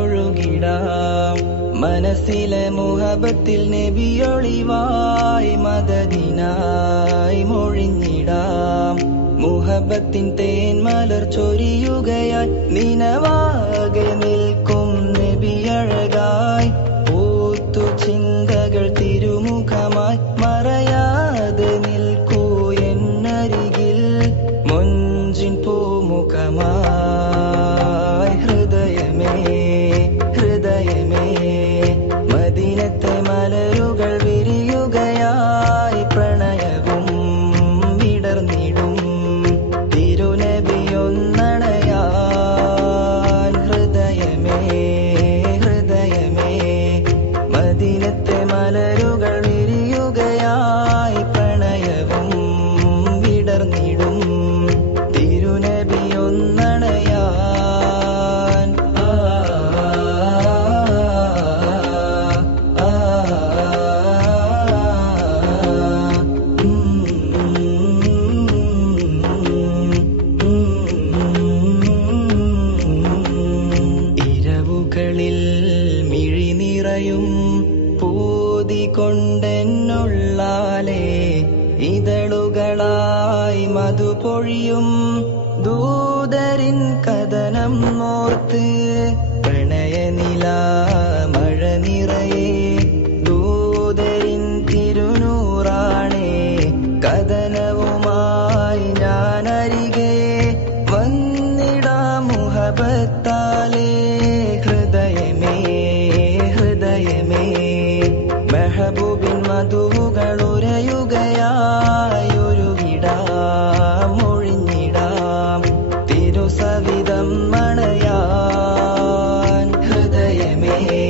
മതിഹിലായൊഴുകിടാം മനസ്സിലെ മുഹബത്തിൽ നെബിയൊളിവാ മഹബത്തിൻ തേൻ മലർ ചൊരിയുകയായി നിനവാ നീയും പൂതി കൊണ്ടെന്നുള്ളാലേ ഇതളുകളായി മധുപൊഴിയും ദൂതരിൻ കഥനം ഓർത്ത് പ്രണയനില മഴ നിറയെ. ദൂതരിൻ തിരുനൂറാണേ കഥനവുമായി ഞാനരികെ. വന്നിടാ മുഹബത്താ है